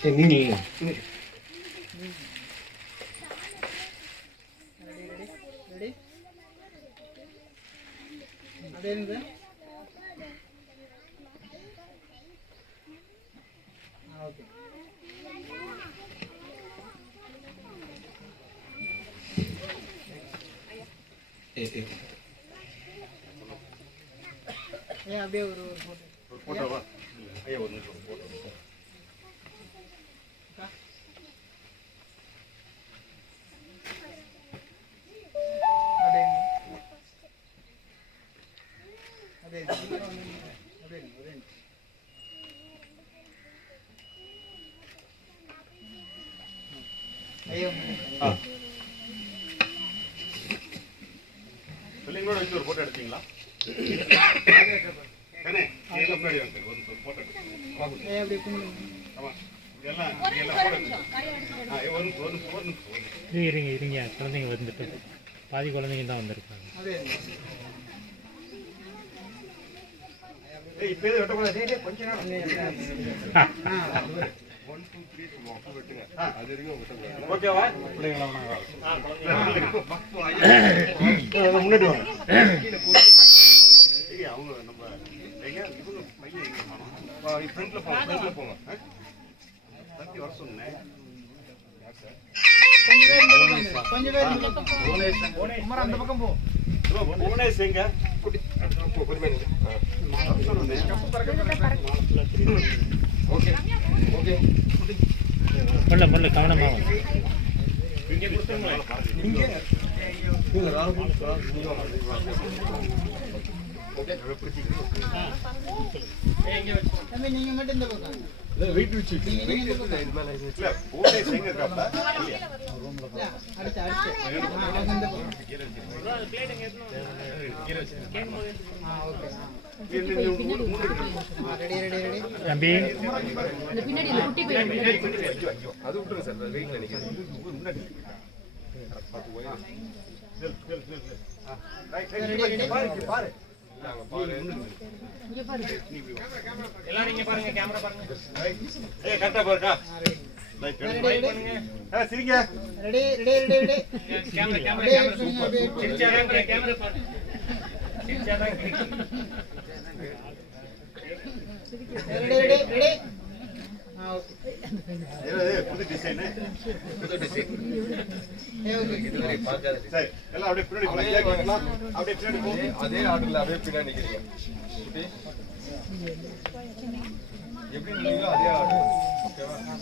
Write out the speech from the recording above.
சரி நீ ரெடி அப்படியே இருங்க. ஓகே ஏன் அப்படியே ஒரு போட்டோவா ஐயா ஒரு நிமிஷம் போட்டோ பிள்ளைங்களோட வச்சு ஒரு போட்டோ எடுத்தீங்களா? இருங்க குழந்தைங்க வந்துட்டு பாதி குழந்தைங்க தான் வந்திருக்காங்க. ஓகேவா? முன்னாடி வாங்க. அவங்க நம்ம இவங்க பையன் ஃப்ரண்ட்ல போங்க தம்பி வர சொன்னேன். கொஞ்சம் பேர் அந்த பக்கம் போ. புவனேஷ் எங்க ஓகே ஓகே பல்ல கவனமா தம்பி நீங்க மட்டும் இந்த பக்கம் வெயிட் வச்சு புவனேஷ் எங்க இருக்காப்ல? அடுத்து தம்பி அது விட்டுருங்க சார் வெயிட் நினைக்கிறேன். பாரு எல்லாரும் இங்க பாருங்க, கேமரா பாருங்க. ஏய் கரெக்ட்டா பாருங்க. சிரிங்க. Ready camera super. கேமரா பாருங்க. ரெடி புது டிசைன் சரி எல்லாம் அப்படியே பின்னாடி அப்படியே பின்னாடி போ. அதே ஆர்டர்ல அப்படியே பின்னாடி நிக்கிறீங்க. எப்படி நீங்களோ அதே ஆர்டர் ஓகேவா?